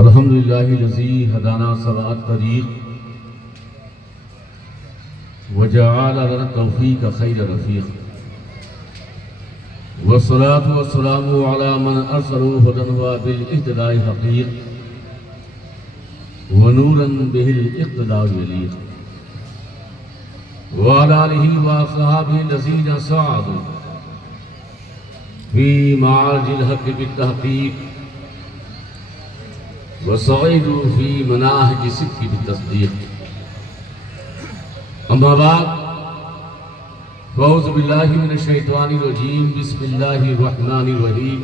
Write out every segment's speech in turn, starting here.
الحمد لله الذي هدانا صراط الطريق وجعل لنا التوفيق خير رفيق والصلاة والسلام على من أرسله هدى وبالاهتداء حقيق ونورا به الاقتداء يليق وعلى آله وأصحابه الذين سعدوا في معرج الحق بالتحقيق وسعيدوا في مناهج الصدق بالتصديق أما بعد فأعوذ بالله من الشيطان الرجيم بسم الله الرحمن الرحيم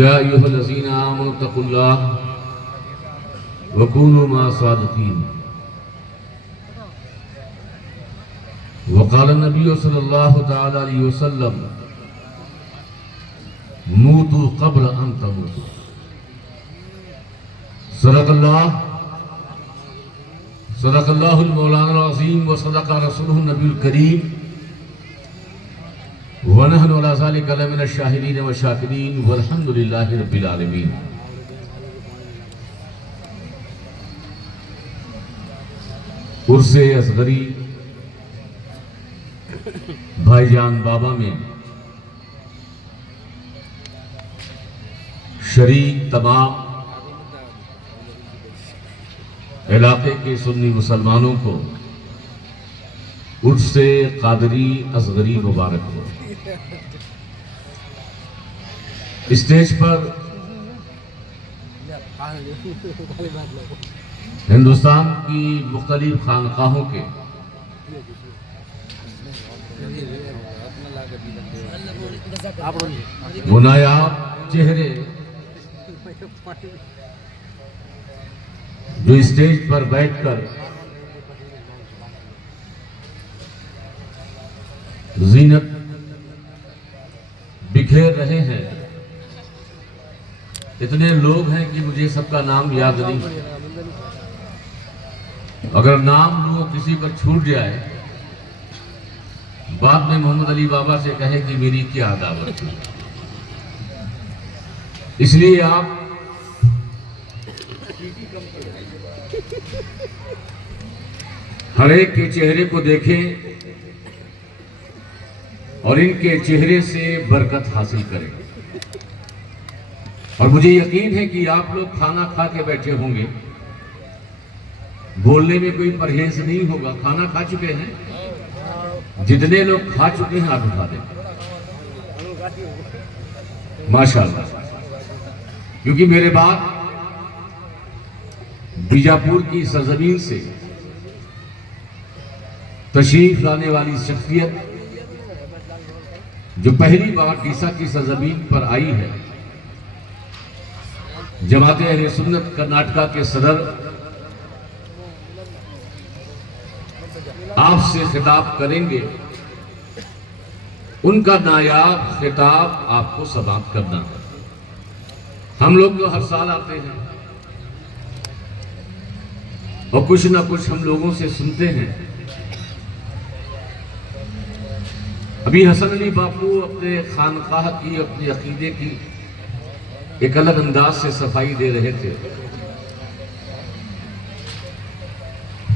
يا أيها الذين آمنوا اتقوا الله وكونوا مع الصادقين وقال النبي صلى الله تعالى عليه وسلم موتوا قبل ان تموتوا صدق الله المولانا العظيم وصدق رسوله النبي الكريم ونحن على ذلك لمن الشاهدين والشاكرين والحمد لله رب العالمين. عرس اصغری بھائی جان بابا میں شریک تمام علاقے کے سنی مسلمانوں کو عرس قادری اصغری مبارک ہو. اسٹیج پر ہندوستان کی مختلف خانقاہوں کے وہ نایاب چہرے جو اسٹیج پر بیٹھ کر زینت بکھیر رہے ہیں. اتنے لوگ ہیں کہ مجھے سب کا نام یاد نہیں. اگر نام لوں کسی پر چھوٹ جائے بعد میں محمد علی بابا سے کہے کہ میری کیا دعوت تھی. اس لیے آپ ہر ایک کے چہرے کو دیکھیں اور ان کے چہرے سے برکت حاصل کریں. اور مجھے یقین ہے کہ آپ لوگ کھانا کھا کے بیٹھے ہوں گے. بولنے میں کوئی پرہیز نہیں ہوگا. کھانا کھا چکے ہیں؟ جتنے لوگ کھا چکے ہیں آپ اٹھا دیں. ماشاءاللہ. کیونکہ میرے بعد بیجاپور کی سرزمین سے تشریف لانے والی شخصیت جو پہلی بار ڈیسا کی سرزمین پر آئی ہے، جماعت اہل سنت کرناٹکا کے صدر آپ سے خطاب کریں گے. ان کا نایاب خطاب آپ کو سماعت کرنا ہے. ہم لوگ تو ہر سال آتے ہیں اور کچھ نہ کچھ ہم لوگوں سے سنتے ہیں. ابھی حسن علی باپو اپنے خانقاہ کی، اپنے عقیدے کی ایک الگ انداز سے صفائی دے رہے تھے.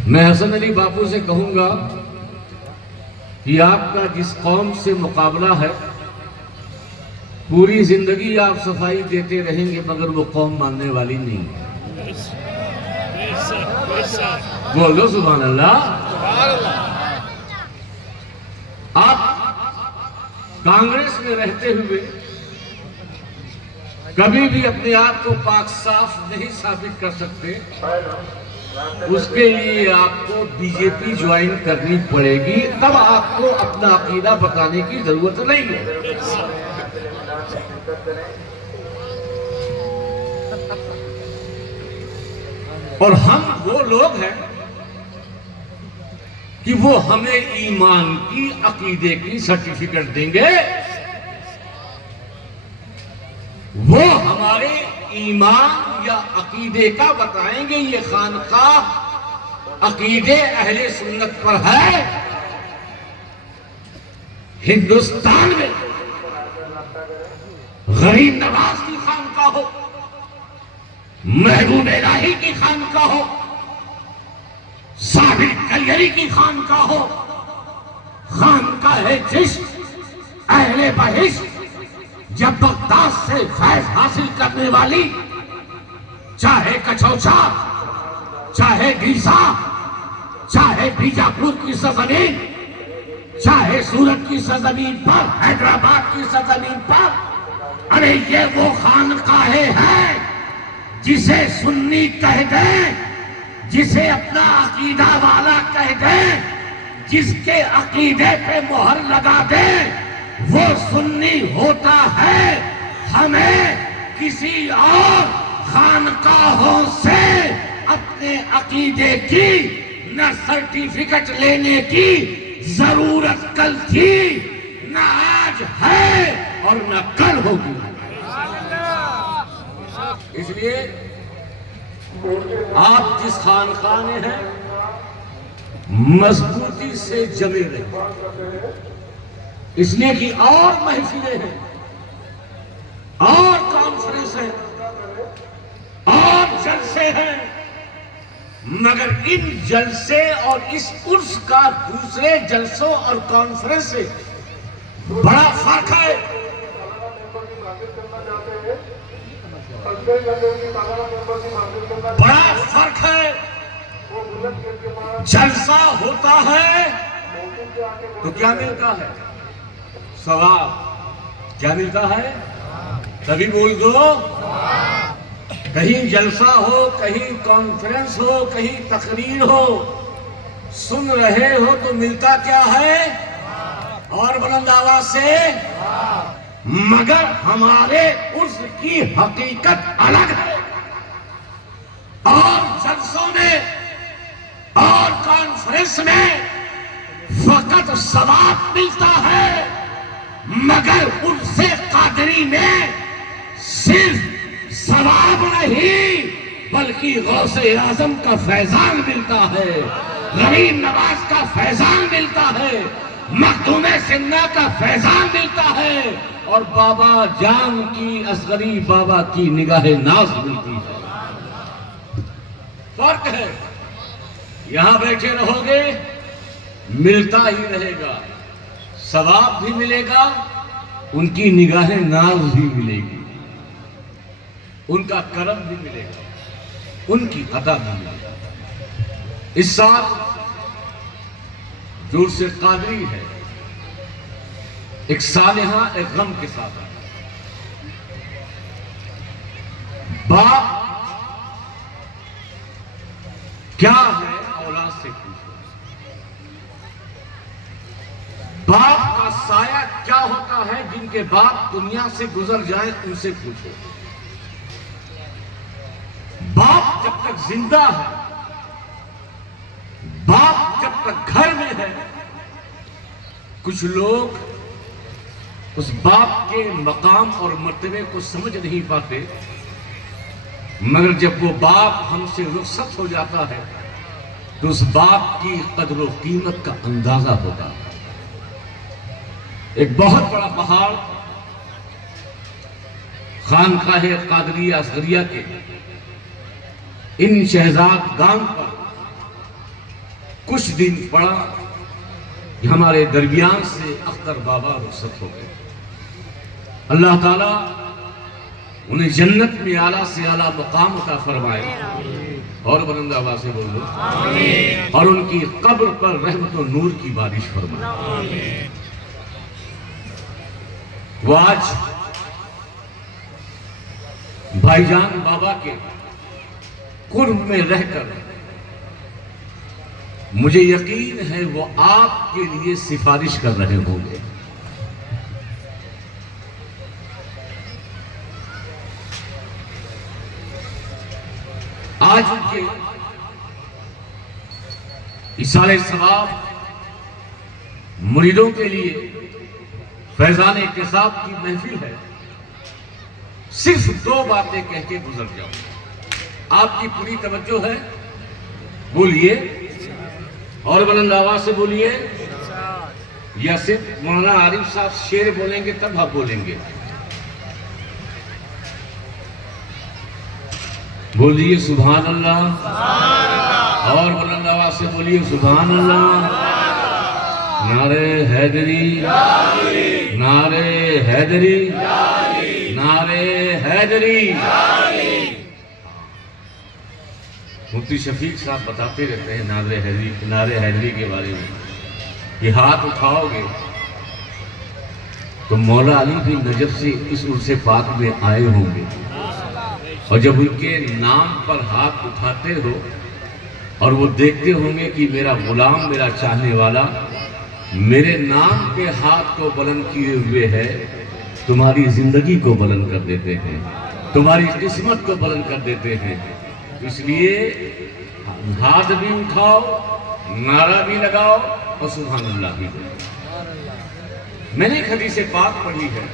میں حسن علی باپو سے کہوں گا کہ آپ کا جس قوم سے مقابلہ ہے پوری زندگی آپ صفائی دیتے رہیں گے مگر وہ قوم ماننے والی نہیں. بولو سبحان اللہ. آپ کانگریس میں رہتے ہوئے کبھی بھی اپنے آپ کو پاک صاف نہیں ثابت کر سکتے. اس کے لیے آپ کو بی جے پی جوائن کرنی پڑے گی. تب آپ کو اپنا عقیدہ بتانے کی ضرورت نہیں ہے. اور ہم وہ لوگ ہیں کہ وہ ہمیں ایمان کی، عقیدے کی سرٹیفکیٹ دیں گے. وہ ہمارے ایمان یا عقیدے کا بتائیں گے یہ خانقاہ عقیدے اہل سنت پر ہے. ہندوستان میں غریب نواز کی خانقاہ ہو، محبوب الہی کی خانقاہ ہو، صابر کلیری کی خانقاہ ہو، خانقاہ چشت اہل بہشت جب بغداد سے فیض حاصل کرنے والی، چاہے کچھوچا، چاہے ڈیسا، چاہے بیجاپور کی سرزمین، چاہے سورت کی سرزمین پر، حیدرآباد کی سرزمین پر، ارے یہ وہ خانقاہیں ہیں جسے سنی کہہ دیں، جسے اپنا عقیدہ والا کہہ دیں، جس کے عقیدے پہ مہر لگا دیں وہ سنی ہوتا ہے۔ ہمیں کسی اور خانقاہوں سے اپنے عقیدے کی نہ سرٹیفکیٹ لینے کی ضرورت کل تھی، نہ آج ہے اور نہ کل ہوگی۔ اس لیے آپ جس خانقاہ میں ہیں مضبوطی سے جمے رہیں، اس لیے کہ اور محفلیں ہیں، اور کانفرنس ہیں، اور جلسے ہیں، مگر ان جلسے اور اس عرس کا دوسرے جلسوں اور کانفرنس سے بڑا فرق ہے۔ بڑا فرق ہے۔ جلسہ ہوتا ہے تو کیا ملتا ہے؟ ثواب۔ کیا ملتا ہے؟ تبھی بول دو۔ کہیں جلسہ ہو، کہیں کانفرنس ہو، کہیں تقریر ہو، سن رہے ہو تو ملتا کیا ہے؟ اور بلند آواز سے، مگر ہمارے عرس کی حقیقت الگ ہے۔ اور جلسوں میں اور کانفرنس میں فقط ثواب ملتا ہے، مگر عرس قادری میں صرف ثواب نہیں بلکہ غوث اعظم کا فیضان ملتا ہے، غریب نواز کا فیضان ملتا ہے، مخدوم سنہ کا فیضان ملتا ہے، اور بابا جان کی، اصغری بابا کی نگاہ ناز ملتی ہے۔ فرق ہے۔ یہاں بیٹھے رہو گے ملتا ہی رہے گا، ثواب بھی ملے گا، ان کی نگاہ ناز بھی ملے گی، ان کا کرم بھی ملے گا، ان کی عطا بھی ملے گا۔ اس سال جو عرس قادری ہے، ایک صالحہ ایک غم کے ساتھ ہے۔ باپ کیا ہے اولاد سے پوچھو، باپ کا سایہ کیا ہوتا ہے جن کے باپ دنیا سے گزر جائیں ان سے پوچھو۔ باپ جب تک زندہ ہے، باپ جب تک گھر میں ہے، کچھ لوگ اس باپ کے مقام اور مرتبے کو سمجھ نہیں پاتے، مگر جب وہ باپ ہم سے رخصت ہو جاتا ہے تو اس باپ کی قدر و قیمت کا اندازہ ہوتا ہے۔ ایک بہت بڑا پہاڑ خانقاہ قادریہ اصغریہ کے ان شہزاد گام پر کچھ دن پڑا کہ ہمارے درمیان سے اختر بابا رخصت ہو گئے۔ اللہ تعالیٰ انہیں جنت میں اعلیٰ سے اعلیٰ مقام عطا فرمائے، اور بلند آواز سے بولو، اور ان کی قبر پر رحمت و نور کی بارش فرمائے۔ وہ آج بھائی جان بابا کے قرب میں رہ کر مجھے یقین ہے وہ آپ کے لیے سفارش کر رہے ہوں گے۔ آج ان کے اصالِ ثواب مریدوں کے لیے فیضان اعتصاب کی محفل ہے۔ صرف دو باتیں کہہ کے گزر جاؤں، آپ کی پوری توجہ ہے؟ بولیے، اور بلند آواز سے بولیے، یا صرف مولانا عارف صاحب شعر بولیں گے تب آپ بولیں گے؟ بولیے سبحان اللہ، اور بلند آواز سے بولیے سبحان اللہ۔ نعرہ حیدری، نعرہ حیدری، نعرہ حیدری۔ مفتی شفیق صاحب بتاتے رہتے ہیں نعرہ حیدری کے بارے میں کہ ہاتھ اٹھاؤ گے تو مولا علی بھی نجف سے اس عرص پاک میں آئے ہوں گے، اور جب ان کے نام پر ہاتھ اٹھاتے ہو اور وہ دیکھتے ہوں گے کہ میرا غلام، میرا چاہنے والا میرے نام پہ ہاتھ کو بلند کیے ہوئے ہے، تمہاری زندگی کو بلند کر دیتے ہیں، تمہاری قسمت کو بلند کر دیتے ہیں۔ اس لیے ہاتھ بھی اٹھاؤ، نعرہ بھی لگاؤ اور سبحان اللہ بھی بولو۔ میں نے ایک حدیث پاک پڑھی ہے،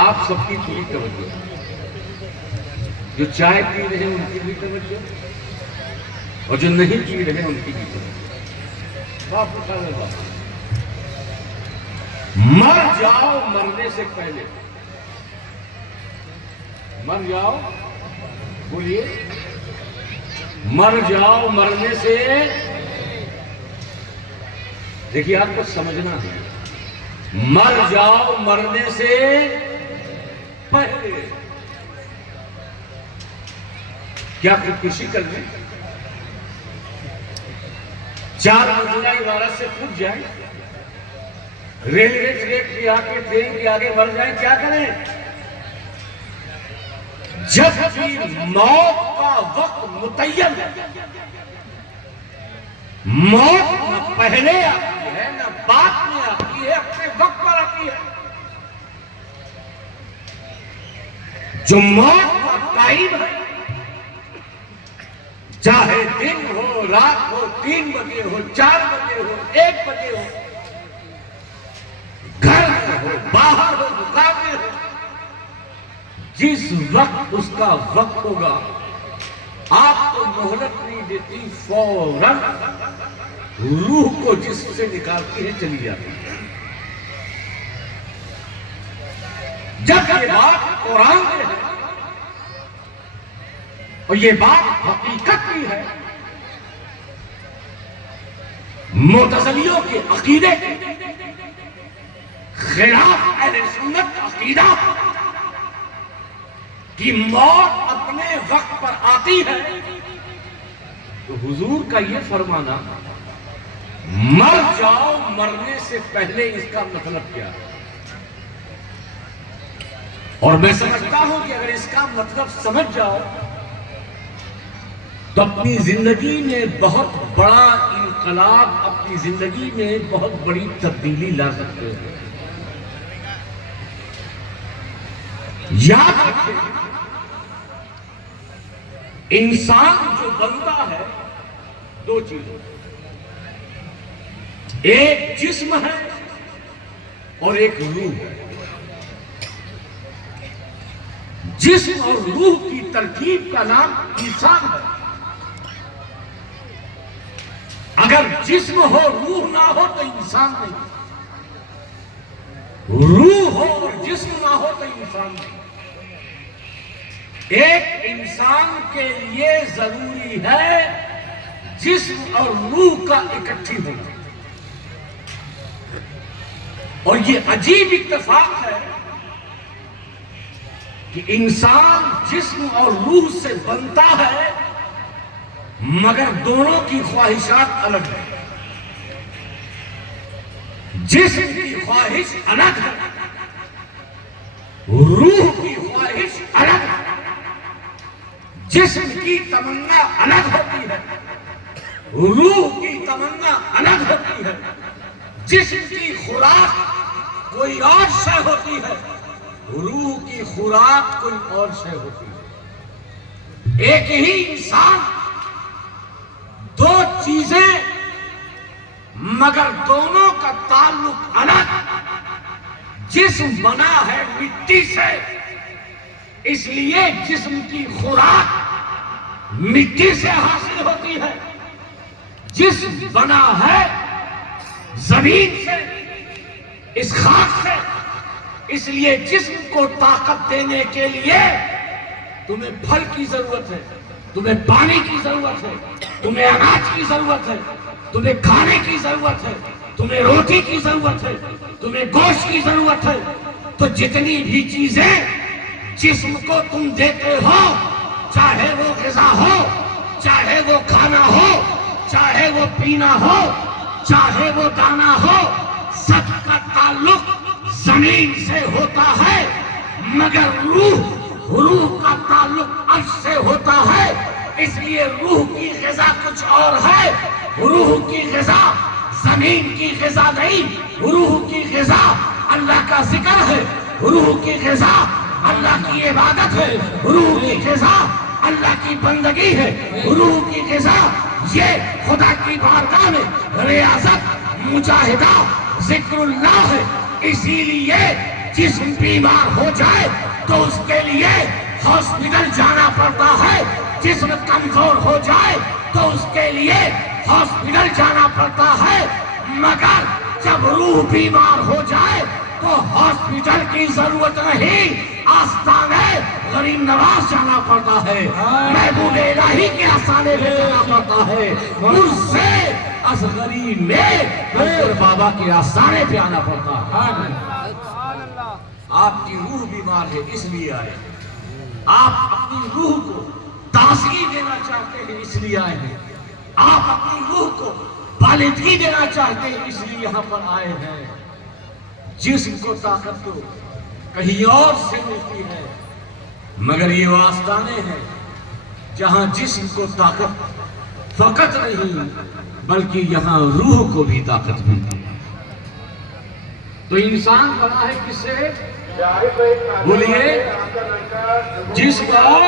آپ سب کی پوری توجہ، جو چائے پی رہے ہیں ان کی بھی توجہ اور جو نہیں پی رہے ہیں ان کی بھی توجہ۔ باپ اٹھا لے باپ، مر جاؤ مرنے سے پہلے، مر جاؤ، بولیے مر جاؤ مرنے سے، دیکھیے آپ کو سمجھنا ہے، مر جاؤ مرنے سے پہلے۔ کیا خودکشی کر لیں؟ 4 منزلہ عمارت سے کود جائیں، ریلوے ٹریک کے آگے، ٹرین کے آگے مر جائیں، کیا کریں؟ جب بھی موت کا وقت متعین ہے، موت نہ پہلے آتی ہے نہ بعد میں آتی ہے، اپنے وقت پر آتی ہے۔ جو موت کا ٹائم ہے، چاہے دن ہو، رات ہو، 3 بجے ہو، 4 بجے ہو، 1 بجے ہو، گھر میں ہو، باہر ہو، دکان میں ہو، جس وقت اس کا وقت ہوگا آپ کو مہلت نہیں دیتی، فوراً روح کو جسم سے نکالتی ہے، چلی جاتی ہے۔ جب یہ بات قرآن میں ہے اور یہ بات حقیقت بھی ہے، معتزلیوں کے عقیدے کے خلاف اہل سنت عقیدہ کہ موت اپنے وقت پر آتی ہے، تو حضور کا یہ فرمانا مر جاؤ مرنے سے پہلے، اس کا مطلب کیا ہے؟ اور میں سمجھتا ہوں کہ اگر اس کا مطلب سمجھ جاؤ تو اپنی زندگی میں بہت بڑا انقلاب، اپنی زندگی میں بہت بڑی تبدیلی لا سکتے ہو۔ یاد رکھیں، انسان جو بنتا ہے 2 چیزوں، ایک جسم ہے اور ایک روح ہے۔ جسم اور روح کی ترکیب کا نام انسان ہے۔ اگر جسم ہو روح نہ ہو تو انسان نہیں، روح ہو اور جسم نہ ہو تو انسان نہیں۔ ایک انسان کے لیے ضروری ہے جسم اور روح کا اکٹھی ہونا، اور یہ عجیب اتفاق ہے کہ انسان جسم اور روح سے بنتا ہے، مگر دونوں کی خواہشات الگ ہیں۔ جسم کی خواہش الگ ہے، روح کی خواہش الگ ہے۔ جسم کی تمنا الگ ہوتی ہے، روح کی تمنا الگ ہوتی ہے۔ جسم کی خوراک کوئی اور شے ہوتی ہے، روح کی خوراک کوئی اور شے ہوتی ہے۔ ایک ہی انسان، 2 چیزیں، مگر دونوں کا تعلق الگ۔ جسم بنا ہے مٹی سے، اس لیے جسم کی خوراک مٹی سے حاصل ہوتی ہے۔ جسم بنا ہے زمین سے، اس خاک سے، اس لیے جسم کو طاقت دینے کے لیے تمہیں پھل کی ضرورت ہے، تمہیں پانی کی ضرورت ہے، تمہیں اناج کی ضرورت ہے، تمہیں کھانے کی ضرورت ہے، تمہیں روٹی کی ضرورت ہے، تمہیں گوشت کی ضرورت ہے، تو جتنی بھی چیزیں جسم کو تم دیتے ہو، چاہے وہ غذا ہو، چاہے وہ کھانا ہو، چاہے وہ پینا ہو، چاہے وہ دانا ہو، سب کا تعلق زمین سے ہوتا ہے، مگر روح کا تعلق عرش سے ہوتا ہے۔ اس لیے روح کی غذا کچھ اور ہے، روح کی غذا زمین کی غذا نہیں، روح کی غذا اللہ کا ذکر ہے، روح کی غذا اللہ کی عبادت ہے، روح کی غذا اللہ کی بندگی ہے، روح کی غذا یہ خدا کی بارگاہ میں ریاضت، مجاہدہ، ذکر اللہ ہے۔ اسی لیے جسم بیمار ہو جائے تو اس کے لیے ہاسپٹل جانا پڑتا ہے، جسم کمزور ہو جائے تو اس کے لیے ہاسپٹل جانا پڑتا ہے، مگر جب روح بیمار ہو جائے تو ہاسپٹل کی ضرورت نہیں، آستانے غریب نواز جانا پڑتا ہے، محبوب الہی کے آستانے پہ جانا پڑتا ہے، اس سے اصغری میں حضور بابا کے آستانے پہ آنا پڑتا ہے۔ آپ کی روح بیمار ہے اس لیے آئے، آپ اپنی روح کو تازگی دینا چاہتے ہیں اس لیے آئے ہیں، آپ اپنی روح کو بالندگی دینا چاہتے ہیں اس لیے یہاں پر آئے ہیں۔ جسم کو طاقت تو کہیں اور سے ملتی ہے، مگر یہ وہ آستانے ہیں جہاں جسم کو طاقت فقط نہیں بلکہ یہاں روح کو بھی طاقت ملتی ہے۔ تو انسان بنا ہے کس سے؟ بولیے، جسم اور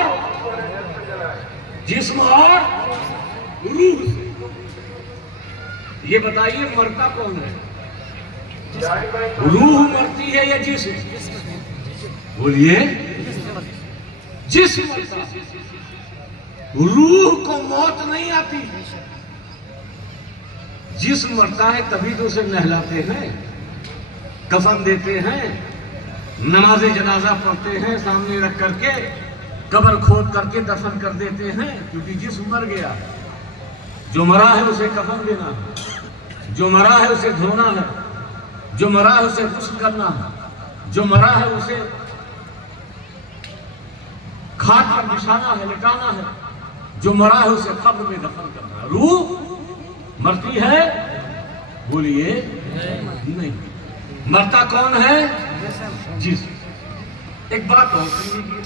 روح سے۔ یہ بتائیے مرتا کون ہے؟ روح مرتی ہے یا جسم؟ بولیے، جسم مرتا ہے، روح کو موت نہیں آتی۔ جسم مرتا ہے تبھی تو اسے نہلاتے ہیں، کفن دیتے ہیں، نماز جنازہ پڑھتے ہیں، سامنے رکھ کر کے قبر کھود کر کے دفن کر دیتے ہیں، کیونکہ جسم مر گیا۔ جو مرا ہے اسے کفن دینا ہے، جو مرا ہے اسے دھونا ہے، جو مرا ہے اسے غسل کرنا ہے، جو مرا ہے اسے کھاٹ پر بچھانا ہے، لٹانا ہے، جو مرا ہے اسے قبر میں دفن کرنا ہے۔ روح مرتی ہے؟ بولیے نہیں۔ مرتا کون ہے؟ جسم۔ ایک بات اور سن لیجیے،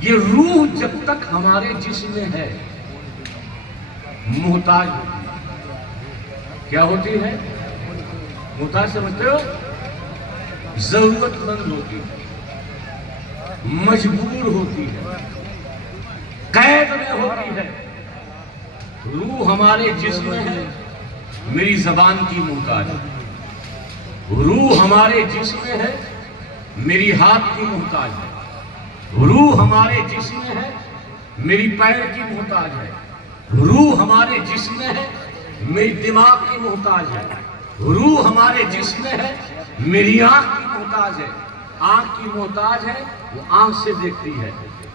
یہ روح جب تک ہمارے جسم میں ہے محتاج ہوتی ہے۔ کیا ہوتی ہے؟ محتاج سمجھتے ہو؟ ضرورت مند ہوتی ہے، مجبور ہوتی ہے، قید میں ہوتی ہے۔ روح ہمارے جسم میں ہے، میری زبان کی محتاج ہے۔ روح ہمارے جسم میں ہے، میری ہاتھ کی محتاج ہے۔ روح ہمارے جسم میں ہے، میری پیر کی محتاج ہے۔ روح ہمارے جسم میں ہے، میری دماغ کی محتاج ہے۔ روح ہمارے جسم میں ہے، میری آنکھ کی محتاج ہے۔ آنکھ کی محتاج ہے، وہ آنکھ سے دیکھتی ہے۔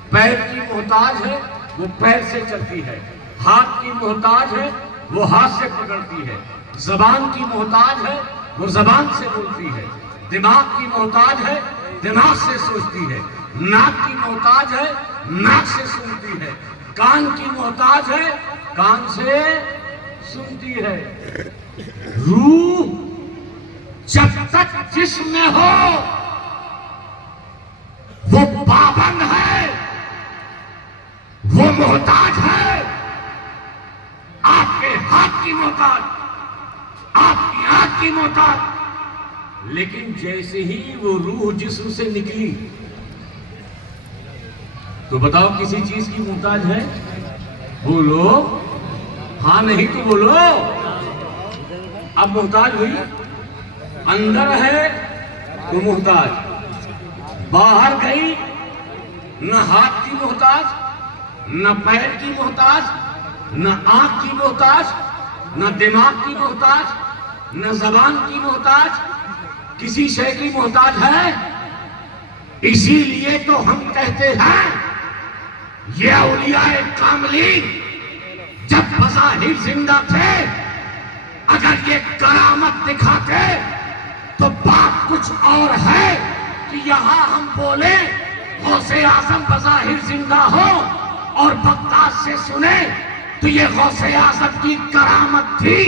پیر کی محتاج ہے، وہ پیر سے چلتی ہے۔ ہاتھ کی محتاج ہے، وہ ہاتھ سے پکڑتی ہے۔ زبان کی محتاج ہے، وہ زبان سے بولتی ہے۔ دماغ کی محتاج ہے، دماغ سے سوچتی ہے۔ ناک کی محتاج ہے، ناک سے سنتی ہے۔ کان کی محتاج ہے، کان سے سنتی ہے۔ روح جب تک جسم میں ہو وہ پابند ہے، وہ محتاج ہے۔ آپ کے ہاتھ کی محتاج، آپ کی آنکھ کی محتاج، لیکن جیسے ہی وہ روح جسم سے نکلی تو بتاؤ کسی چیز کی محتاج ہے؟ بولو ہاں نہیں تو بولو۔ اب محتاج ہوئی، اندر ہے تو محتاج، باہر گئی، نہ ہاتھ کی محتاج، نہ پیر کی محتاج، نہ آنکھ کی محتاج، نہ دماغ کی محتاج، نہ زبان کی محتاج، کسی شے کی محتاج ہے؟ اسی لیے تو ہم کہتے ہیں یہ اولیاء کاملین جب بظاہر زندہ تھے اگر یہ کرامت دکھاتے تو بات کچھ اور ہے کہ یہاں ہم بولیں غوث اعظم بظاہر زندہ ہو اور بغداد سے سنیں تو یہ غوث اعظم کی کرامت تھی،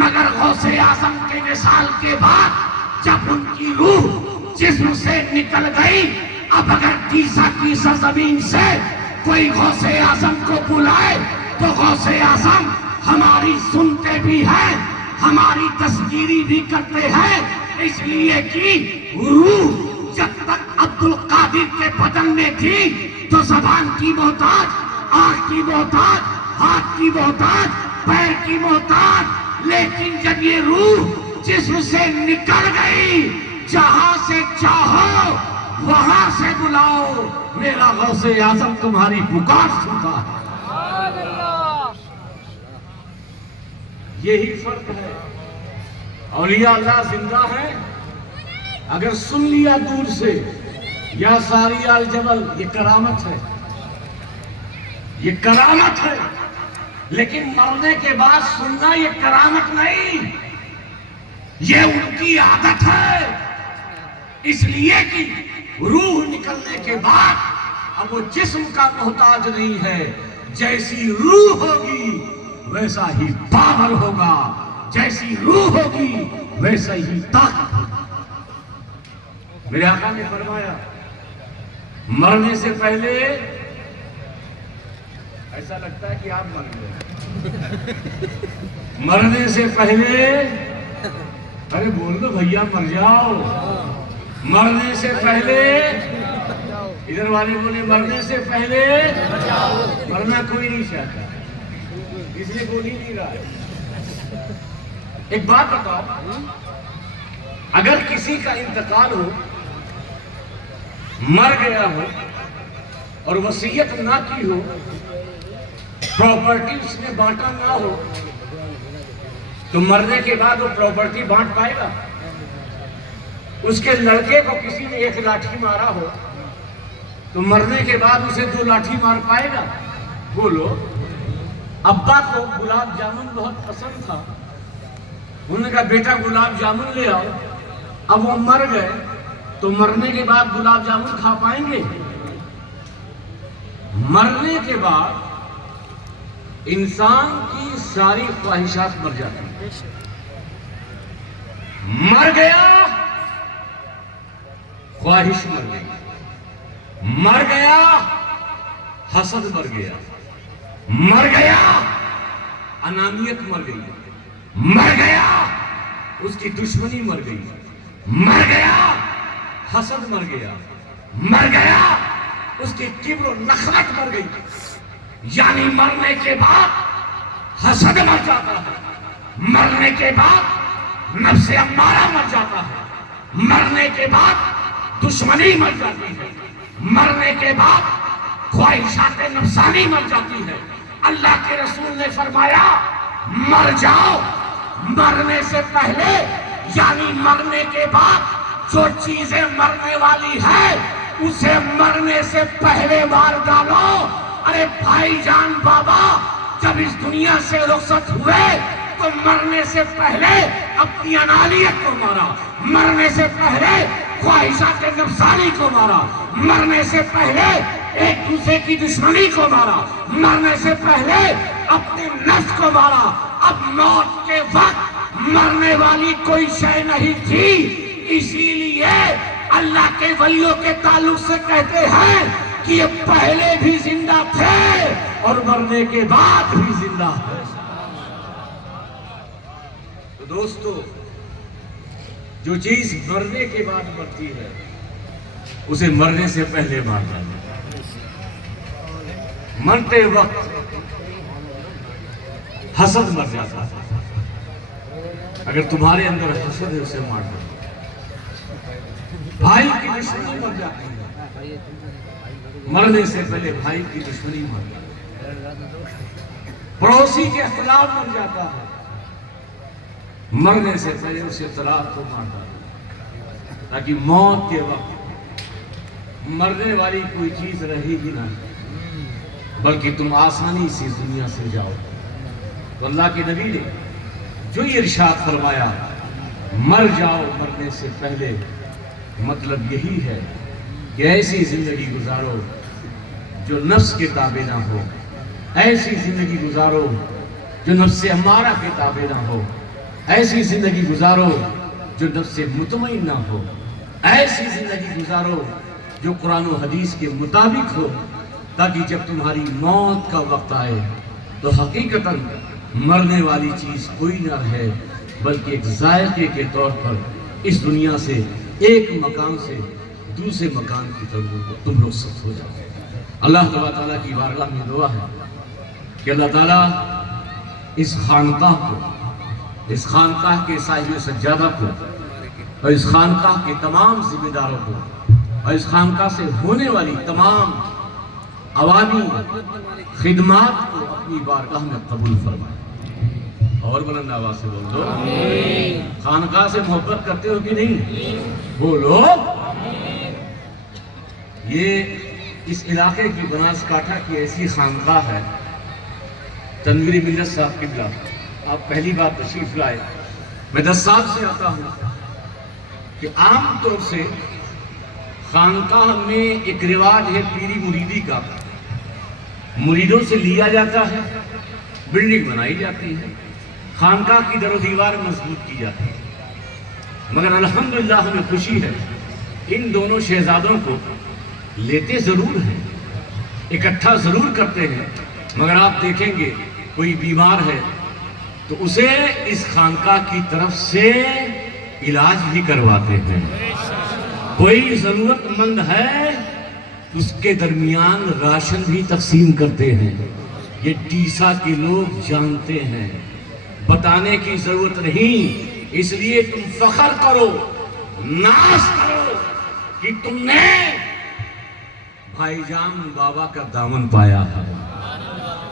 مگر غوث اعظم کے وصال کے بعد جب ان کی روح جسم سے نکل گئی، اب اگر تیسا کی سرزمین سے کوئی غوث اعظم کو بلائے تو غوث اعظم ہماری سنتے بھی ہیں، ہماری تذکیری بھی کرتے ہیں، اس لیے کہ روح جب تک عبد القادر کے بدن میں تھی تو زبان کی محتاج، آنکھ کی محتاج، ہاتھ کی محتاج، پیر کی محتاج، لیکن جب یہ روح جسم سے نکل گئی، جہاں سے چاہو وہاں سے بلاؤ، میرا غوث اعظم تمہاری پکار سنتا ہے۔ یہی فرق ہے، اولیاء اللہ زندہ ہیں، اگر سن لیا دور سے یا ساری آل جبل، یہ کرامت ہے، یہ کرامت ہے، لیکن مرنے کے بعد سننا یہ کرامت نہیں، یہ ان کی عادت ہے، اس لیے کہ روح نکلنے کے بعد اب وہ جسم کا محتاج نہیں ہے، جیسی روح ہوگی ویسا ہی پاور ہوگا، جیسی روح ہوگی ویسا ہی طاقت ہوگی۔ میرے آقا نے فرمایا مرنے سے پہلے ایسا لگتا ہے کہ آپ مر گئے، مرنے سے پہلے، ارے بول دو بھیا مر جاؤ، مرنے سے پہلے، ادھر والے بولے مرنے سے پہلے، مرنا کوئی نہیں چاہتا، اس لیے بول ہی نہیں رہا ہے۔ ایک بات بتاؤ، اگر کسی کا انتقال ہو، مر گیا ہو اور وصیت نہ کی ہو، پراپرٹی اس نے بانٹا نہ ہو، تو مرنے کے بعد وہ پراپرٹی بانٹ پائے گا؟ اس کے لڑکے کو کسی نے ایک لاٹھی مارا ہو تو مرنے کے بعد اسے 2 لاٹھی مار پائے گا؟ بولو۔ ابا کو گلاب جامن بہت پسند تھا، انہوں نے کہا بیٹا گلاب جامن لے آؤ، اب وہ مر گئے تو مرنے کے بعد گلاب جامن کھا پائیں گے؟ مرنے کے بعد انسان کی ساری خواہشات مر جاتی ہیں۔ مر گیا، خواہش مر گئی، مر گیا، حسد مر گیا، مر گیا، انانیت مر گئی، مر گیا، اس کی دشمنی مر گئی، مر گیا، حسد مر گیا، مر گیا، اس کی کبر و نخرت مر گئی۔ یعنی مرنے کے بعد حسد مر جاتا ہے، مرنے کے بعد نفس امارہ مر جاتا ہے، مرنے کے بعد دشمنی مر جاتی ہے، مرنے کے بعد خواہشات نفسانی مر جاتی ہے۔ اللہ کے رسول نے فرمایا مر جاؤ، مرنے سے پہلے یعنی مرنے کے بعد جو چیزیں مرنے والی ہے اسے مرنے سے پہلے مار ڈالو۔ ارے بھائی جان بابا جب اس دنیا سے رخصت ہوئے تو مرنے سے پہلے اپنی انانیت کو مارا، مرنے سے پہلے خواہشات نفسانی کو مارا، مرنے سے پہلے ایک دوسرے کی دشمنی کو مارا، مرنے سے پہلے اپنے نفس کو مارا۔ اب موت کے وقت مرنے والی کوئی شے نہیں تھی، اسی لیے اللہ کے ولیوں کے تعلق سے کہتے ہیں کہ یہ پہلے بھی زندہ تھے اور مرنے کے بعد بھی زندہ ہے۔ تو دوستو، جو چیز مرنے کے بعد مرتی ہے اسے مرنے سے پہلے مار جانا۔ مرتے وقت حسد مر جاتا ہے، اگر تمہارے اندر حسد ہے اسے مار دو۔ بھائی کی دشمنی مر جاتی ہے، مرنے سے پہلے بھائی کی دشمنی مر جاتی ہے۔ پڑوسی کے اختلاف مر جاتا ہے، مرنے سے پہلے اس اختلاف کو مار دو، تاکہ موت کے وقت مرنے والی کوئی چیز رہے گی نہ، بلکہ تم آسانی سے اس دنیا سے جاؤ۔ تو اللہ کے نبی نے جو یہ ارشاد فرمایا مر جاؤ مرنے سے پہلے، مطلب یہی ہے کہ ایسی زندگی گزارو جو نفس کے تابع نہ ہو، ایسی زندگی گزارو جو نفس امارہ کے تابع نہ ہو، ایسی زندگی گزارو جو نفس مطمئن نہ ہو، ایسی زندگی گزارو جو قرآن و حدیث کے مطابق ہو، تاکہ جب تمہاری موت کا وقت آئے تو حقیقتاً مرنے والی چیز کوئی نہ رہے، بلکہ ایک ذائقے کے طور پر اس دنیا سے ایک مکان سے دوسرے مکان کی طرف تم لوگ سب ہو جاؤ۔ اللہ تعالیٰ کی بارگاہ میں دعا ہے کہ اللہ تعالیٰ اس خانقاہ کو، اس خانقاہ کے صاحب سجادہ کو، اور اس خانقاہ کے تمام ذمہ داروں کو، اور اس خانقاہ سے ہونے والی تمام عوامی خدمات کو اپنی بارگاہ میں قبول فرمائے۔ اور بلند آواز سے بول دو خانقاہ سے محبت کرتے ہو کہ نہیں؟ بولو۔ یہ اس علاقے کی بناسکاٹھا کی ایسی خانقاہ ہے، تنویری ملت صاحب قبلہ آپ پہلی بار تشریف لائے، میں 10 سال سے آتا ہوں کہ عام طور سے خانقاہ میں ایک رواج ہے پیری مریدی کا، مریدوں سے لیا جاتا ہے، بلڈنگ بنائی جاتی ہے، خانقاہ کی در و دیوار مضبوط کی جاتی ہے، مگر الحمدللہ ہمیں خوشی ہے ان دونوں شہزادوں کو لیتے ضرور ہیں، اکٹھا ضرور کرتے ہیں، مگر آپ دیکھیں گے کوئی بیمار ہے تو اسے اس خانقاہ کی طرف سے علاج بھی کرواتے ہیں، کوئی ضرورت مند ہے اس کے درمیان راشن بھی تقسیم کرتے ہیں۔ یہ ٹیسا کے لوگ جانتے ہیں، بتانے کی ضرورت نہیں، اس لیے تم فخر کرو، ناز کرو کہ تم نے بھائی جان بابا کا دامن پایا ہے،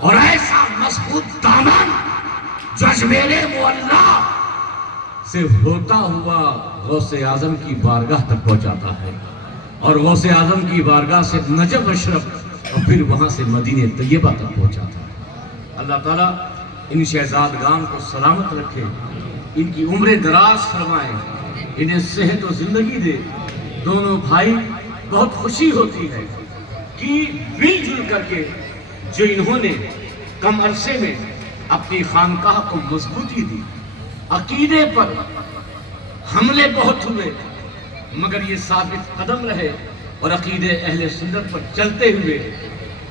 اور ایسا مضبوط دامن جو اجمیل معلیٰ سے ہوتا ہوا غوث اعظم کی بارگاہ تک پہنچاتا ہے، اور غوث اعظم کی بارگاہ سے نجف اشرف اور پھر وہاں سے مدینہ طیبہ تک پہنچاتا ہے۔ اللہ تعالیٰ ان شہزادگان کو سلامت رکھے، ان کی عمر دراز فرمائے، انہیں صحت و زندگی دے۔ دونوں بھائی بہت خوشی ہوتی ہے کہ مل جل کر کے جو انہوں نے کم عرصے میں اپنی خانقاہ کو مضبوطی دی، عقیدے پر حملے بہت ہوئے مگر یہ ثابت قدم رہے اور عقیدے اہل سنت پر چلتے ہوئے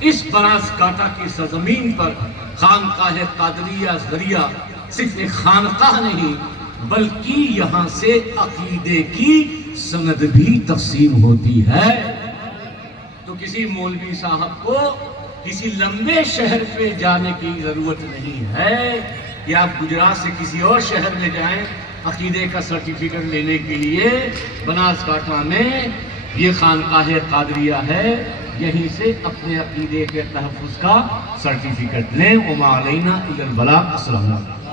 اس بناسکاٹھا کی سرزمین پر خانقاہ قادریہ ذریعہ صرف ایک خانقاہ نہیں بلکہ یہاں سے عقیدے کی سند بھی تقسیم ہوتی ہے۔ تو کسی مولوی صاحب کو کسی لمبے شہر پہ جانے کی ضرورت نہیں ہے کہ آپ گجرات سے کسی اور شہر میں جائیں عقیدے کا سرٹیفکیٹ لینے کے لیے۔ بناسکاٹھا میں یہ خانقاہ قادریہ ہے، یہیں سے اپنے عقیدے کے تحفظ کا سرٹیفکیٹ لیں۔ وما علینا الا البلاغ۔ السلام علیکم۔